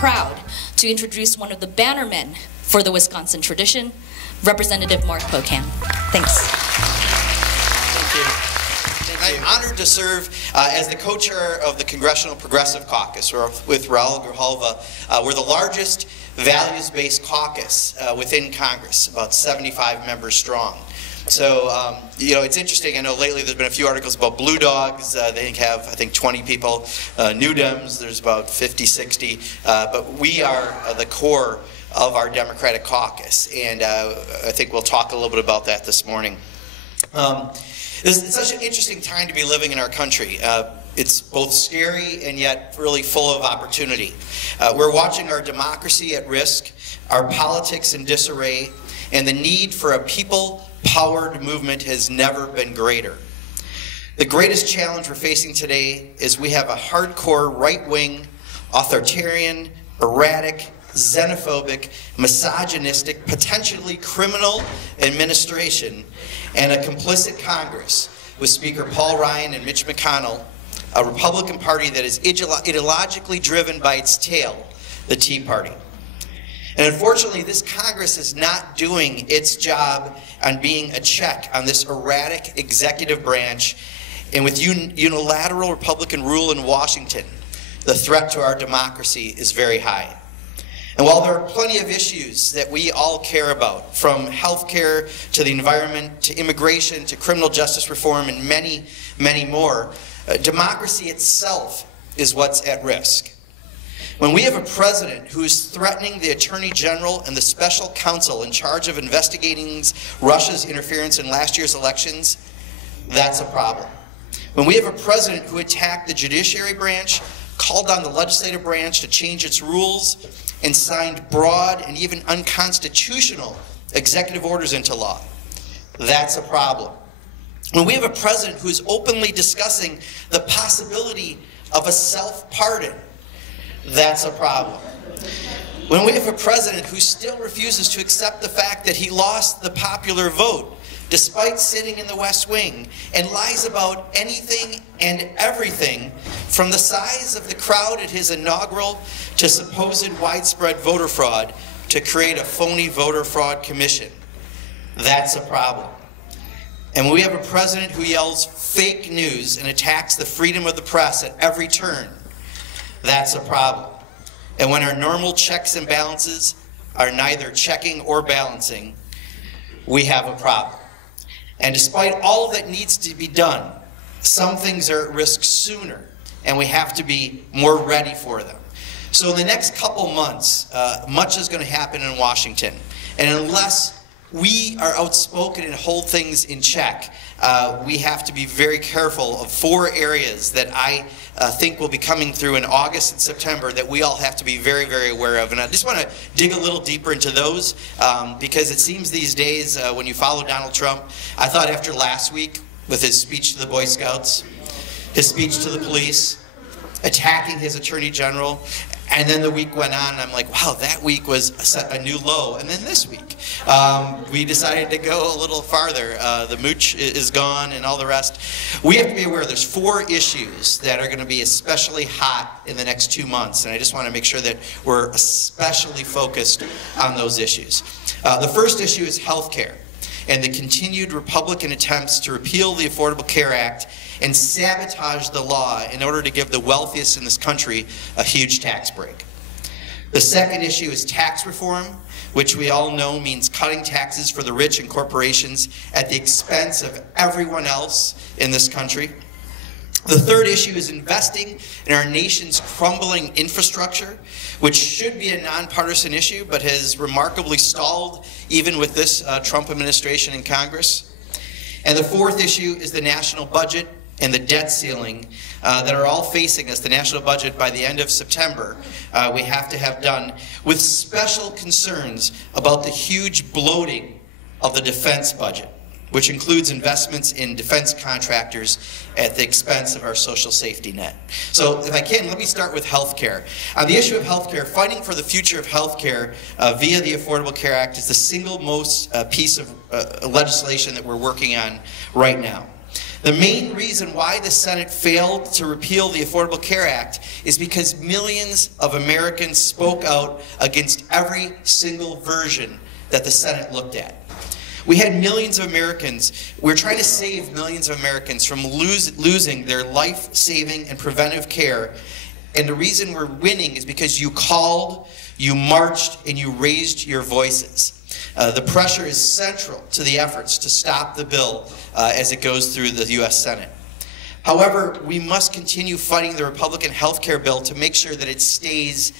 proud to introduce one of the bannermen for the Wisconsin tradition, Representative Mark Pocan. Thanks. Thank you. I'm honored to serve as the co-chair of the Congressional Progressive Caucus with Raul Grijalva. We're the largest values-based caucus within Congress, about 75 members strong. So, you know, it's interesting. I know lately there's been a few articles about Blue Dogs. They have, I think, 20 people. New Dems, there's about 50, 60. But we are the core of our Democratic caucus. And I think we'll talk a little bit about that this morning. It's such an interesting time to be living in our country. It's both scary and yet really full of opportunity. We're watching our democracy at risk, our politics in disarray, and the need for a people-powered movement has never been greater. The greatest challenge we're facing today is we have a hardcore right-wing, authoritarian, erratic, xenophobic, misogynistic, potentially criminal administration and a complicit Congress with Speaker Paul Ryan and Mitch McConnell, a Republican Party that is ideologically driven by its tail, the Tea Party. And unfortunately, this Congress is not doing its job on being a check on this erratic executive branch, and with unilateral Republican rule in Washington, the threat to our democracy is very high. And while there are plenty of issues that we all care about, from health care to the environment to immigration to criminal justice reform and many, many more, democracy itself is what's at risk. When we have a president who is threatening the Attorney General and the special counsel in charge of investigating Russia's interference in last year's elections, that's a problem. When we have a president who attacked the judiciary branch, called on the legislative branch to change its rules, and signed broad and even unconstitutional executive orders into law, that's a problem. When we have a president who is openly discussing the possibility of a self-pardon, that's a problem. When we have a president who still refuses to accept the fact that he lost the popular vote despite sitting in the West Wing and lies about anything and everything from the size of the crowd at his inaugural to supposed widespread voter fraud to create a phony voter fraud commission, that's a problem. And when we have a president who yells fake news and attacks the freedom of the press at every turn, that's a problem. And when our normal checks and balances are neither checking or balancing, we have a problem. And despite all that needs to be done, some things are at risk sooner, and we have to be more ready for them. So in the next couple months, much is going to happen in Washington. And unless we are outspoken and hold things in check, we have to be very careful of 4 areas that I think will be coming through in August and September that we all have to be very, very aware of. And I just want to dig a little deeper into those because it seems these days when you follow Donald Trump, I thought after last week with his speech to the Boy Scouts, his speech to the police, attacking his Attorney General, and then the week went on, and I'm like, wow, that week was a new low. And then this week, we decided to go a little farther. The mooch is gone and all the rest. We have to be aware there's 4 issues that are going to be especially hot in the next 2 months, and I just want to make sure that we're especially focused on those issues. The first issue is health care and the continued Republican attempts to repeal the Affordable Care Act and sabotage the law in order to give the wealthiest in this country a huge tax break. The second issue is tax reform, which we all know means cutting taxes for the rich and corporations at the expense of everyone else in this country. The third issue is investing in our nation's crumbling infrastructure, which should be a nonpartisan issue, but has remarkably stalled even with this Trump administration in Congress. And the fourth issue is the national budget and the debt ceiling that are all facing us, the national budget by the end of September, we have to have done, with special concerns about the huge bloating of the defense budget, which includes investments in defense contractors at the expense of our social safety net. So if I can, let me start with health care. On the issue of health care, fighting for the future of health care via the Affordable Care Act is the single most piece of legislation that we're working on right now. The main reason why the Senate failed to repeal the Affordable Care Act is because millions of Americans spoke out against every single version that the Senate looked at. We had millions of Americans, we're trying to save millions of Americans from losing their life-saving and preventive care. And the reason we're winning is because you called, you marched, and you raised your voices. The pressure is central to the efforts to stop the bill as it goes through the U.S. Senate. However, we must continue fighting the Republican health care bill to make sure that it stays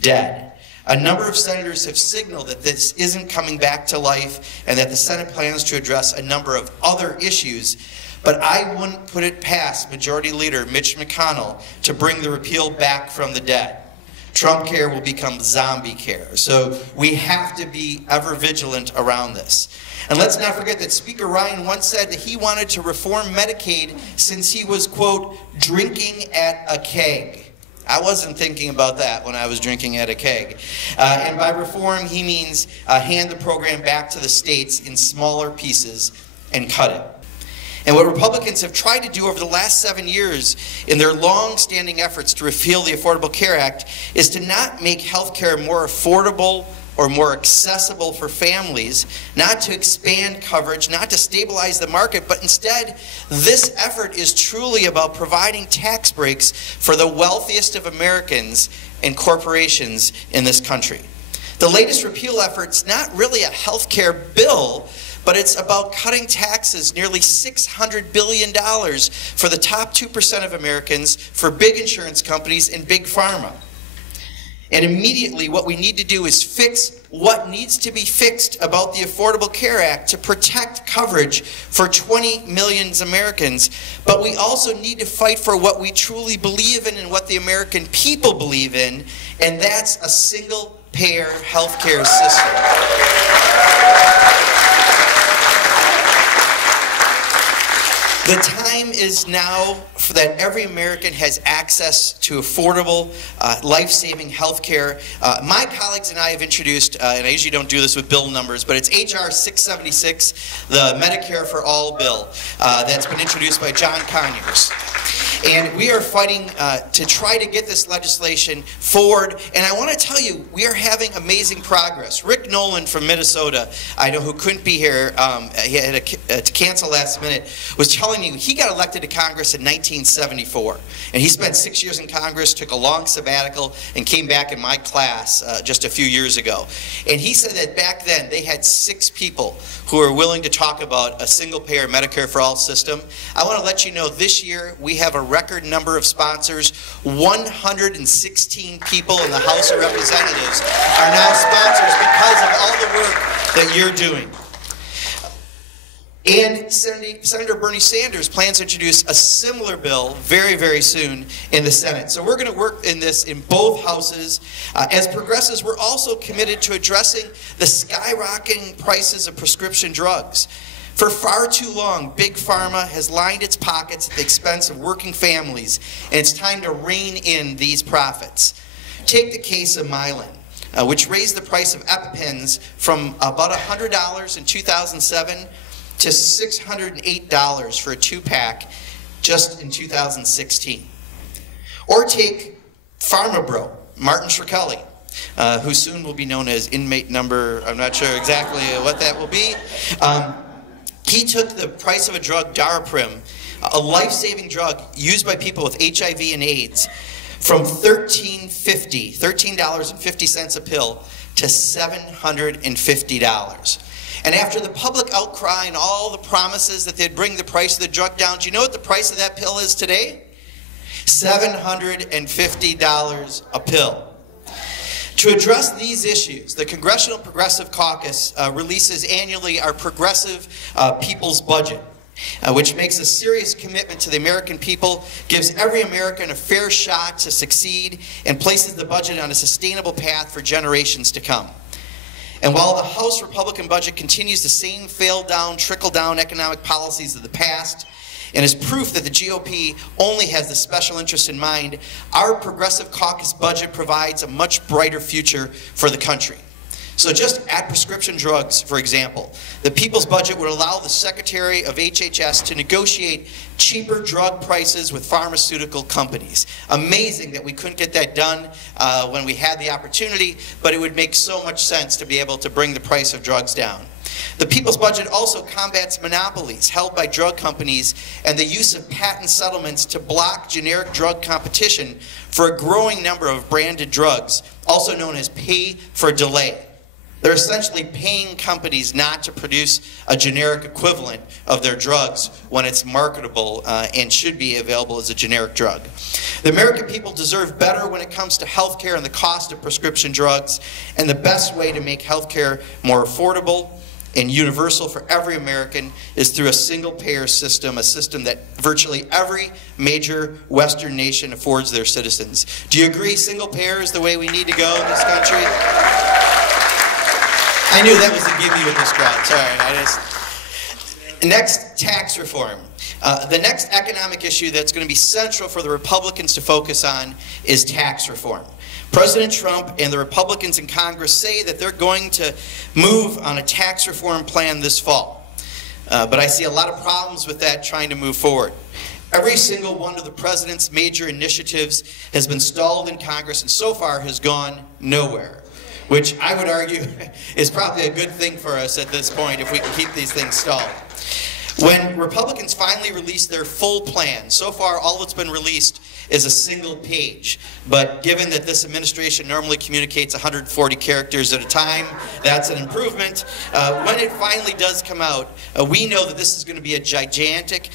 dead. A number of senators have signaled that this isn't coming back to life and that the Senate plans to address a number of other issues. But I wouldn't put it past Majority Leader Mitch McConnell to bring the repeal back from the dead. Trump care will become zombie care. So we have to be ever vigilant around this. And let's not forget that Speaker Ryan once said that he wanted to reform Medicaid since he was, quote, drinking at a keg. I wasn't thinking about that when I was drinking at a keg. And by reform, he means hand the program back to the states in smaller pieces and cut it. And what Republicans have tried to do over the last 7 years in their long-standing efforts to repeal the Affordable Care Act is to not make health care more affordable or more accessible for families, not to expand coverage, not to stabilize the market, but instead, this effort is truly about providing tax breaks for the wealthiest of Americans and corporations in this country. The latest repeal effort's not really a health care bill, but it's about cutting taxes nearly $600 billion for the top 2% of Americans, for big insurance companies and big pharma. And immediately what we need to do is fix what needs to be fixed about the Affordable Care Act to protect coverage for 20 million Americans. But we also need to fight for what we truly believe in and what the American people believe in, and that's a single-payer health care system. The time is now for that every American has access to affordable, life-saving health care. My colleagues and I have introduced, and I usually don't do this with bill numbers, but it's H.R. 676, the Medicare for All bill, that's been introduced by John Conyers. And we are fighting to try to get this legislation forward. And I want to tell you, we are having amazing progress. Rick Nolan from Minnesota, I know, who couldn't be here, he had to cancel last minute, was telling me he got elected to Congress in 1974. And he spent 6 years in Congress, took a long sabbatical, and came back in my class just a few years ago. And he said that back then they had 6 people who were willing to talk about a single-payer Medicare for All system. I want to let you know this year we have a record number of sponsors. 116 people in the House of Representatives are now sponsors because of all the work that you're doing. And Senator Bernie Sanders plans to introduce a similar bill very, very soon in the Senate. So we're going to work in this in both houses. As progressives, we're also committed to addressing the skyrocketing prices of prescription drugs. For far too long, Big Pharma has lined its pockets at the expense of working families, and it's time to rein in these profits. Take the case of Mylan, which raised the price of EpiPens from about $100 in 2007 to $608 for a 2-pack just in 2016. Or take PharmaBro, Martin Shkreli, who soon will be known as inmate number, I'm not sure exactly what that will be. He took the price of a drug, Daraprim, a life-saving drug used by people with HIV and AIDS, from $13.50 a pill to $750. And after the public outcry and all the promises that they'd bring the price of the drug down, do you know what the price of that pill is today? $750 a pill. To address these issues, the Congressional Progressive Caucus releases annually our Progressive People's Budget, which makes a serious commitment to the American people, gives every American a fair shot to succeed, and places the budget on a sustainable path for generations to come. And while the House Republican budget continues the same failed-down, trickle-down economic policies of the past, and is proof that the GOP only has the special interest in mind, our Progressive Caucus budget provides a much brighter future for the country. So just add prescription drugs, for example. The people's budget would allow the Secretary of HHS to negotiate cheaper drug prices with pharmaceutical companies. Amazing that we couldn't get that done when we had the opportunity, but it would make so much sense to be able to bring the price of drugs down. The people's budget also combats monopolies held by drug companies and the use of patent settlements to block generic drug competition for a growing number of branded drugs, also known as pay for delay. They're essentially paying companies not to produce a generic equivalent of their drugs when it's marketable and should be available as a generic drug. The American people deserve better when it comes to health care and the cost of prescription drugs, and the best way to make health care more affordable and universal for every American is through a single-payer system, a system that virtually every major Western nation affords their citizens. Do you agree single-payer is the way we need to go in this country? I knew that was a give you with this crowd. Sorry, Next, tax reform. The next economic issue that's going to be central for the Republicans to focus on is tax reform. President Trump and the Republicans in Congress say that they're going to move on a tax reform plan this fall. But I see a lot of problems with that trying to move forward. Every single one of the president's major initiatives has been stalled in Congress and so far has gone nowhere, which I would argue is probably a good thing for us at this point if we can keep these things stalled. When Republicans finally released their full plan, so far all that's been released is a single page. But given that this administration normally communicates 140 characters at a time, that's an improvement. When it finally does come out, we know that this is going to be a gigantic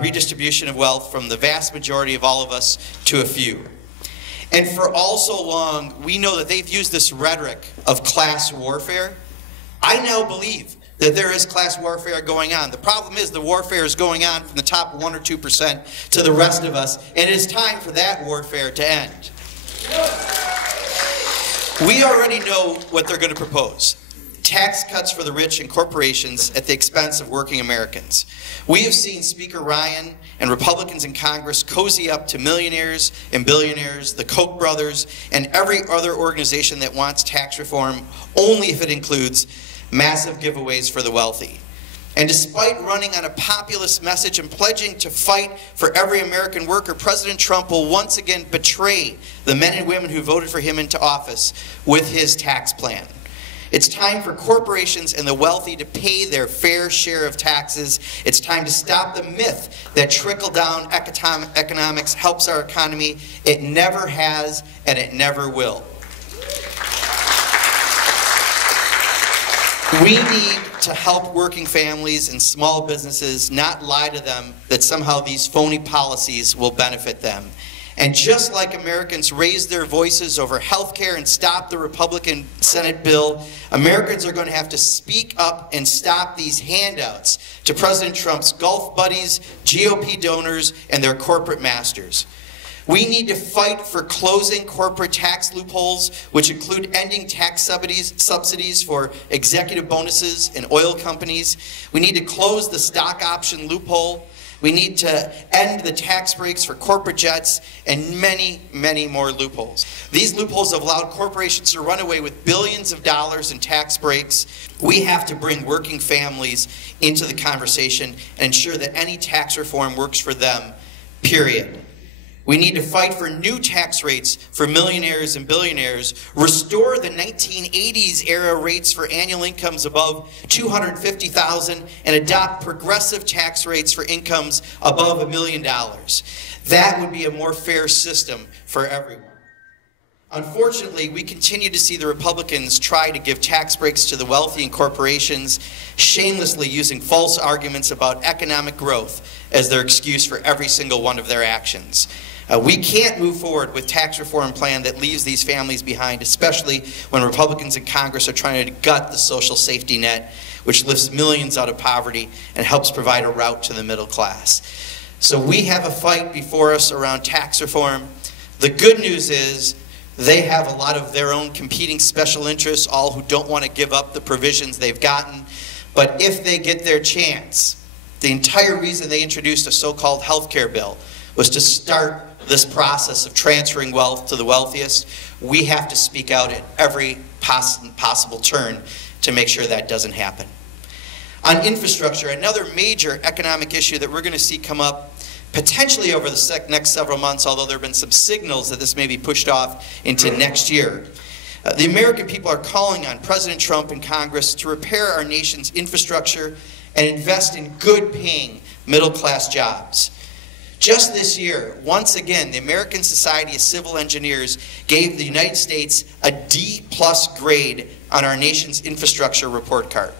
redistribution of wealth from the vast majority of all of us to a few. And for all so long, we know that they've used this rhetoric of class warfare. I now believe that there is class warfare going on. The problem is the warfare is going on from the top 1 or 2% to the rest of us, and it is time for that warfare to end. We already know what they're going to propose. Tax cuts for the rich and corporations at the expense of working Americans. We have seen Speaker Ryan and Republicans in Congress cozy up to millionaires and billionaires, the Koch brothers, and every other organization that wants tax reform only if it includes massive giveaways for the wealthy. And despite running on a populist message and pledging to fight for every American worker, President Trump will once again betray the men and women who voted for him into office with his tax plan. It's time for corporations and the wealthy to pay their fair share of taxes. It's time to stop the myth that trickle-down economics helps our economy. It never has, and it never will. We need to help working families and small businesses, not lie to them that somehow these phony policies will benefit them. And just like Americans raised their voices over health care and stopped the Republican Senate bill, Americans are going to have to speak up and stop these handouts to President Trump's Gulf buddies, GOP donors, and their corporate masters. We need to fight for closing corporate tax loopholes, which include ending tax subsidies for executive bonuses and oil companies. We need to close the stock option loophole. We need to end the tax breaks for corporate jets and many, many more loopholes. These loopholes have allowed corporations to run away with billions of dollars in tax breaks. We have to bring working families into the conversation and ensure that any tax reform works for them, period. We need to fight for new tax rates for millionaires and billionaires, restore the 1980s era rates for annual incomes above $250,000, and adopt progressive tax rates for incomes above $1 million. That would be a more fair system for everyone. Unfortunately, we continue to see the Republicans try to give tax breaks to the wealthy and corporations, shamelessly using false arguments about economic growth as their excuse for every single one of their actions. We can't move forward with a tax reform plan that leaves these families behind, especially when Republicans in Congress are trying to gut the social safety net, which lifts millions out of poverty and helps provide a route to the middle class. So we have a fight before us around tax reform. The good news is they have a lot of their own competing special interests, all who don't want to give up the provisions they've gotten. But if they get their chance, the entire reason they introduced a so-called health care bill was to start this process of transferring wealth to the wealthiest. We have to speak out at every possible turn to make sure that doesn't happen. On infrastructure, another major economic issue that we're going to see come up potentially over the next several months, although there have been some signals that this may be pushed off into next year. The American people are calling on President Trump and Congress to repair our nation's infrastructure and invest in good-paying middle-class jobs. Just this year, once again, the American Society of Civil Engineers gave the United States a D+ grade on our nation's infrastructure report card.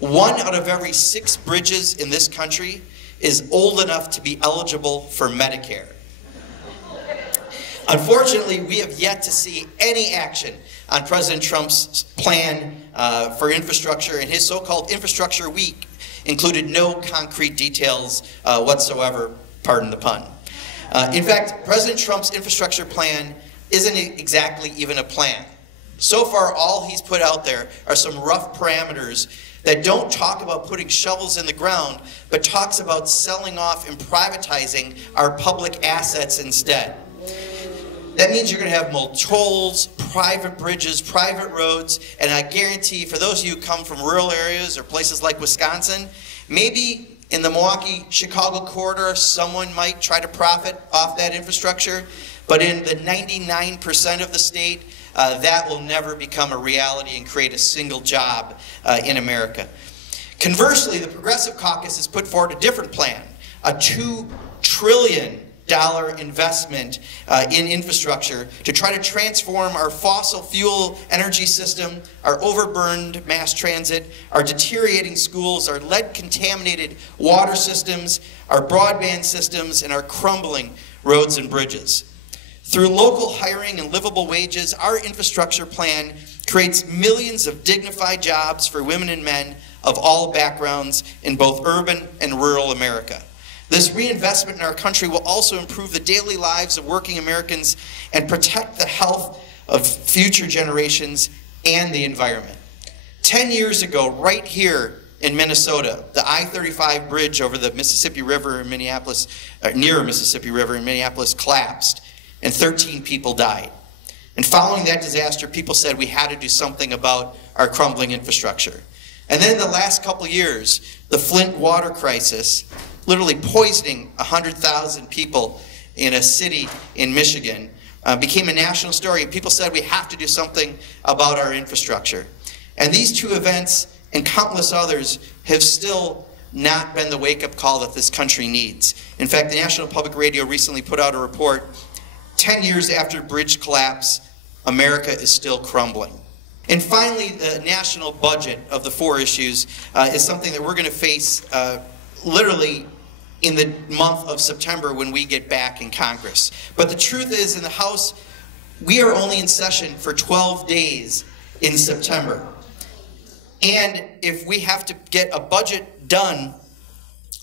1 out of every 6 bridges in this country is old enough to be eligible for Medicare. Unfortunately, we have yet to see any action on President Trump's plan for infrastructure, and his so-called Infrastructure Week included no concrete details whatsoever, pardon the pun. In fact, President Trump's infrastructure plan isn't exactly even a plan. So far, all he's put out there are some rough parameters that don't talk about putting shovels in the ground, but talks about selling off and privatizing our public assets instead. That means you're going to have more tolls, private bridges, private roads, and I guarantee for those of you who come from rural areas or places like Wisconsin, maybe in the Milwaukee-Chicago corridor, someone might try to profit off that infrastructure, but in the 99% of the state, that will never become a reality and create a single job in America. Conversely, the Progressive Caucus has put forward a different plan, a $2 trillion investment in infrastructure to try to transform our fossil fuel energy system, our overburned mass transit, our deteriorating schools, our lead-contaminated water systems, our broadband systems, and our crumbling roads and bridges. Through local hiring and livable wages, our infrastructure plan creates millions of dignified jobs for women and men of all backgrounds in both urban and rural America. This reinvestment in our country will also improve the daily lives of working Americans and protect the health of future generations and the environment. 10 years ago, right here in Minnesota, the I-35 bridge over the Mississippi River in Minneapolis, near Mississippi River in Minneapolis, collapsed, and 13 people died. And following that disaster, people said we had to do something about our crumbling infrastructure. And then in the last couple years, the Flint water crisis, literally poisoning 100,000 people in a city in Michigan, became a national story, and people said we have to do something about our infrastructure. And these two events and countless others have still not been the wake-up call that this country needs. In fact, the National Public Radio recently put out a report, 10 years after bridge collapse, America is still crumbling. And finally, the national budget of the 4 issues is something that we're going to face literally in the month of September when we get back in Congress. But the truth is, in the House, we are only in session for 12 days in September. And if we have to get a budget done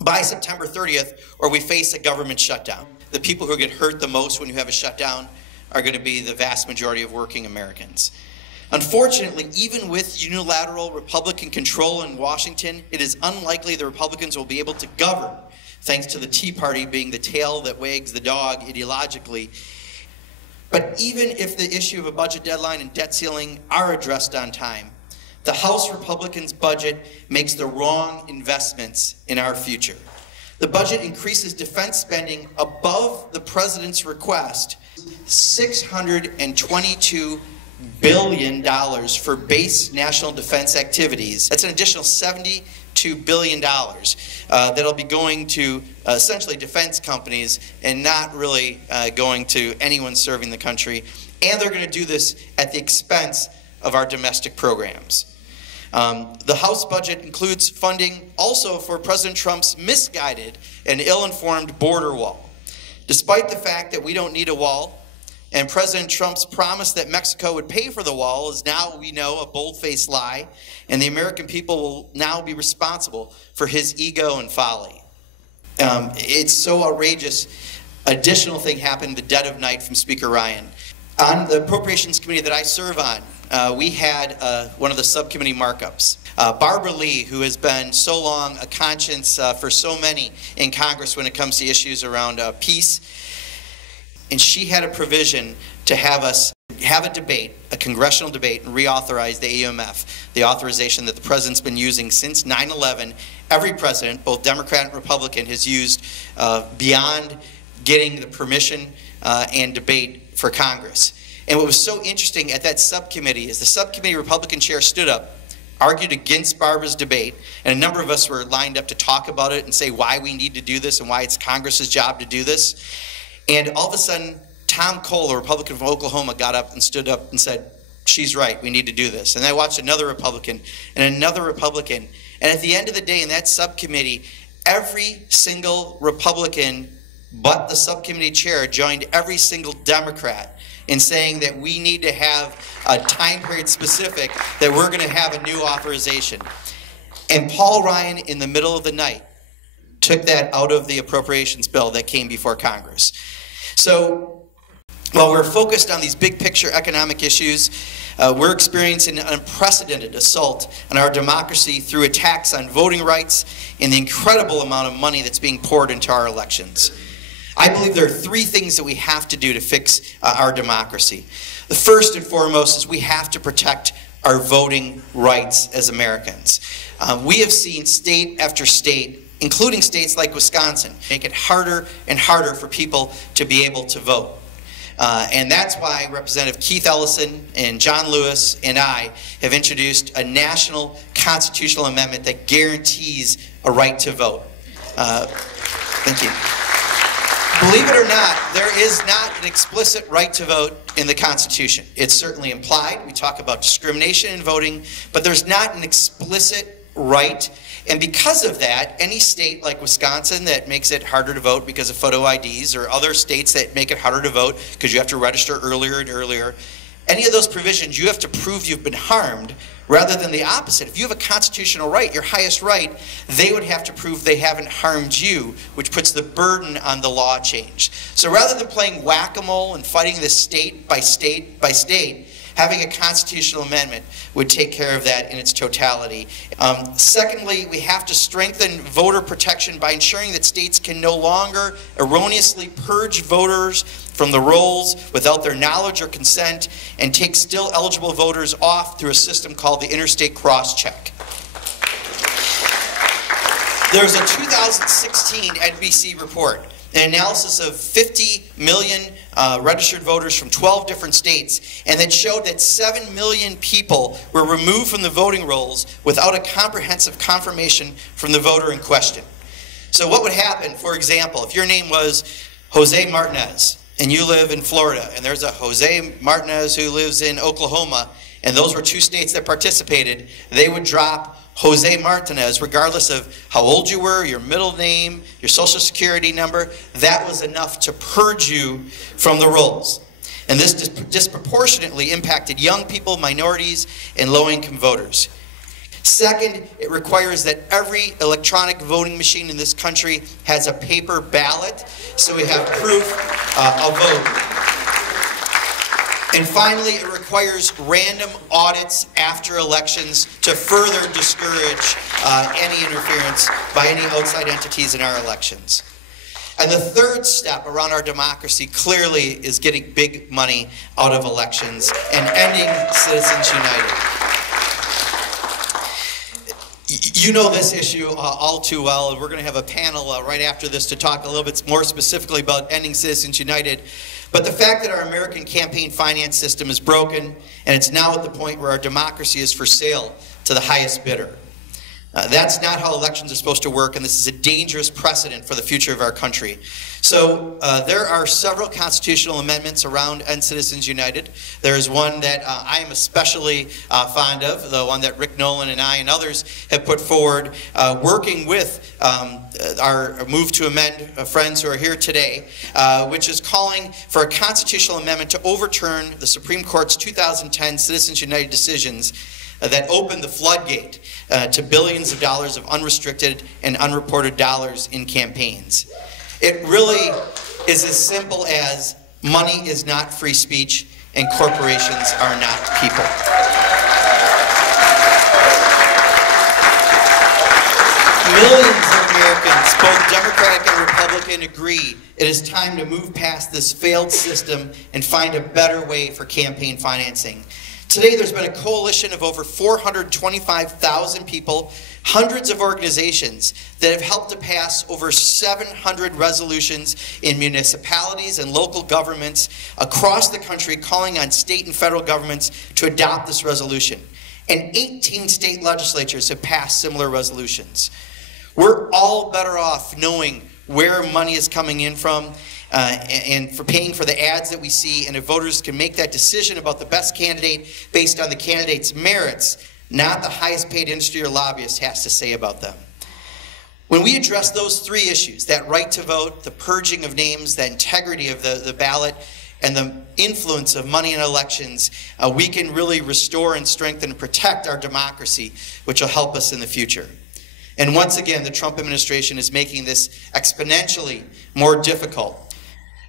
by September 30th, or we face a government shutdown, the people who get hurt the most when you have a shutdown are going to be the vast majority of working Americans. Unfortunately, even with unilateral Republican control in Washington, it is unlikely the Republicans will be able to govern, thanks to the Tea Party being the tail that wags the dog ideologically. But even if the issue of a budget deadline and debt ceiling are addressed on time, the House Republicans' budget makes the wrong investments in our future. The budget increases defense spending above the president's request, $622 billion for base national defense activities. That's an additional $72 billion that'll be going to essentially defense companies and not really going to anyone serving the country. And they're going to do this at the expense of our domestic programs. The House budget includes funding also for President Trump's misguided and ill-informed border wall. Despite the fact that we don't need a wall, and President Trump's promise that Mexico would pay for the wall is now, we know, a bold-faced lie, and the American people will now be responsible for his ego and folly. It's so outrageous. Additional thing happened the dead of night from Speaker Ryan. On the Appropriations Committee that I serve on, we had one of the subcommittee markups. Barbara Lee, who has been so long a conscience for so many in Congress when it comes to issues around peace, and she had a provision to have us have a debate, a congressional debate, and reauthorize the AUMF, the authorization that the president's been using since 9/11. Every president, both Democrat and Republican, has used beyond getting the permission and debate for Congress. And what was so interesting at that subcommittee is the subcommittee Republican chair stood up, argued against Barbara's debate, and a number of us were lined up to talk about it and say why we need to do this and why it's Congress's job to do this. And all of a sudden, Tom Cole, a Republican from Oklahoma, got up and stood up and said, she's right, we need to do this. And I watched another Republican and another Republican. And at the end of the day, in that subcommittee, every single Republican but the subcommittee chair joined every single Democrat in saying that we need to have a time period specific that we're going to have a new authorization. And Paul Ryan, in the middle of the night, took that out of the appropriations bill that came before Congress. So while we're focused on these big picture economic issues, we're experiencing an unprecedented assault on our democracy through attacks on voting rights and the incredible amount of money that's being poured into our elections. I believe there are three things that we have to do to fix our democracy. The first and foremost is we have to protect our voting rights as Americans. We have seen state after state, including states like Wisconsin, make it harder and harder for people to be able to vote. And that's why Representative Keith Ellison and John Lewis and I have introduced a national constitutional amendment that guarantees a right to vote. Thank you. Believe it or not, there is not an explicit right to vote in the Constitution. It's certainly implied. We talk about discrimination in voting, but there's not an explicit right. And because of that, any state like Wisconsin that makes it harder to vote because of photo IDs, or other states that make it harder to vote because you have to register earlier and earlier, any of those provisions, you have to prove you've been harmed rather than the opposite. If you have a constitutional right, your highest right, they would have to prove they haven't harmed you, which puts the burden on the law change. So rather than playing whack-a-mole and fighting this state by state by state, having a constitutional amendment would take care of that in its totality. Secondly, we have to strengthen voter protection by ensuring that states can no longer erroneously purge voters from the rolls without their knowledge or consent and take still eligible voters off through a system called the interstate cross-check. There's a 2016 NBC report, an analysis of 50 million registered voters from 12 different states, and that showed that 7 million people were removed from the voting rolls without a comprehensive confirmation from the voter in question. So what would happen, for example, if your name was Jose Martinez, and you live in Florida, and there's a Jose Martinez who lives in Oklahoma, and those were two states that participated, they would drop Jose Martinez, regardless of how old you were, your middle name, your social security number. That was enough to purge you from the rolls. And this disproportionately impacted young people, minorities, and low-income voters. Second, it requires that every electronic voting machine in this country has a paper ballot, so we have proof of vote. And finally, it requires random audits after elections to further discourage any interference by any outside entities in our elections. And the third step around our democracy clearly is getting big money out of elections and ending Citizens United. You know this issue all too well, and we're going to have a panel right after this to talk a little bit more specifically about ending Citizens United. But the fact that our American campaign finance system is broken, and it's now at the point where our democracy is for sale to the highest bidder. That's not how elections are supposed to work, and this is a dangerous precedent for the future of our country. So there are several constitutional amendments around End Citizens United. There's one that I am especially fond of, the one that Rick Nolan and I and others have put forward, working with our Move to Amend friends who are here today, which is calling for a constitutional amendment to overturn the Supreme Court's 2010 Citizens United decisions that opened the floodgate to billions of dollars of unrestricted and unreported dollars in campaigns. It really is as simple as money is not free speech and corporations are not people. Millions of Americans Both Democratic and Republican agree it is time to move past this failed system and find a better way for campaign financing. Today, there's been a coalition of over 425,000 people, hundreds of organizations that have helped to pass over 700 resolutions in municipalities and local governments across the country calling on state and federal governments to adopt this resolution. And 18 state legislatures have passed similar resolutions. We're all better off knowing where money is coming in from and for paying for the ads that we see, and if voters can make that decision about the best candidate based on the candidate's merits, not the highest paid industry or lobbyist has to say about them. When we address those three issues, that right to vote, the purging of names, the integrity of the ballot, and the influence of money in elections, we can really restore and strengthen and protect our democracy, which will help us in the future. And once again, the Trump administration is making this exponentially more difficult.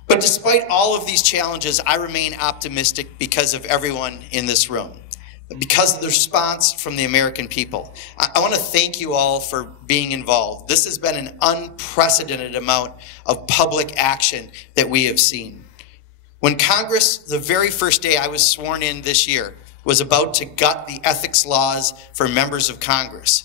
But despite all of these challenges, I remain optimistic because of everyone in this room, because of the response from the American people. I want to thank you all for being involved. This has been an unprecedented amount of public action that we have seen. When Congress, the very first day I was sworn in this year, was about to gut the ethics laws for members of Congress,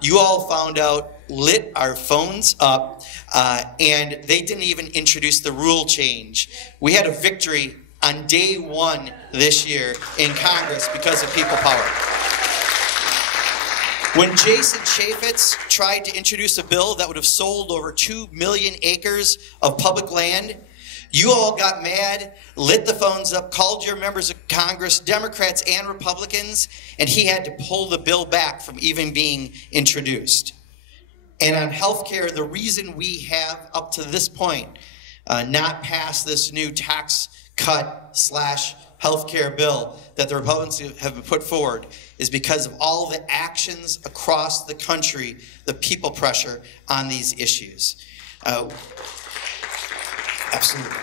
you all found out, lit our phones up, and they didn't even introduce the rule change. We had a victory on day one this year in Congress because of people power. When Jason Chaffetz tried to introduce a bill that would have sold over 2 million acres of public land, you all got mad, lit the phones up, called your members of Congress, Democrats and Republicans, and he had to pull the bill back from even being introduced. And on health care, the reason we have, up to this point, not passed this new tax cut / health care bill that the Republicans have put forward is because of all the actions across the country, the people pressure on these issues. Absolutely.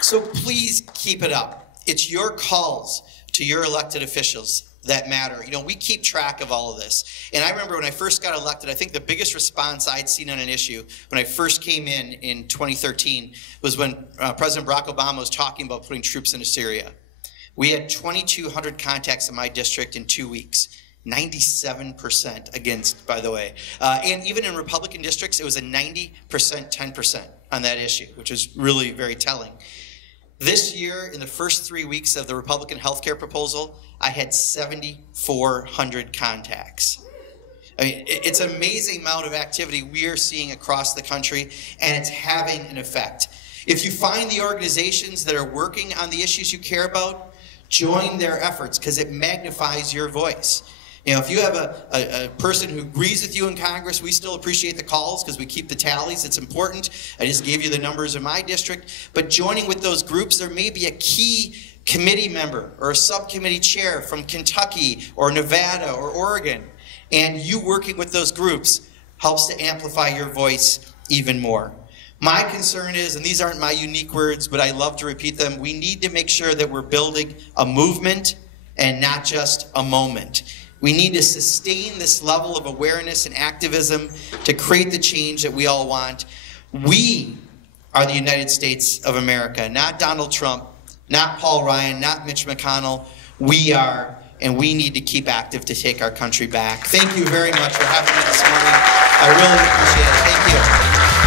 So please keep it up. It's your calls to your elected officials that matter. You know, we keep track of all of this. And I remember when I first got elected, I think the biggest response I'd seen on an issue when I first came in 2013 was when President Barack Obama was talking about putting troops into Syria. We had 2,200 contacts in my district in 2 weeks. 97% against, by the way. And even in Republican districts, it was a 90%, 10% on that issue, which is really very telling. This year, in the first 3 weeks of the Republican health care proposal, I had 7,400 contacts. I mean, it's an amazing amount of activity we are seeing across the country, and it's having an effect. If you find the organizations that are working on the issues you care about, join their efforts, because it magnifies your voice. You know, if you have a person who agrees with you in Congress, we still appreciate the calls because we keep the tallies. It's important. I just gave you the numbers in my district. But joining with those groups, there may be a key committee member or a subcommittee chair from Kentucky or Nevada or Oregon. And you working with those groups helps to amplify your voice even more. My concern is, and these aren't my unique words, but I love to repeat them, we need to make sure that we're building a movement and not just a moment. We need to sustain this level of awareness and activism to create the change that we all want. We are the United States of America, not Donald Trump, not Paul Ryan, not Mitch McConnell. We are, and we need to keep active to take our country back. Thank you very much for having me this morning. I really appreciate it. Thank you.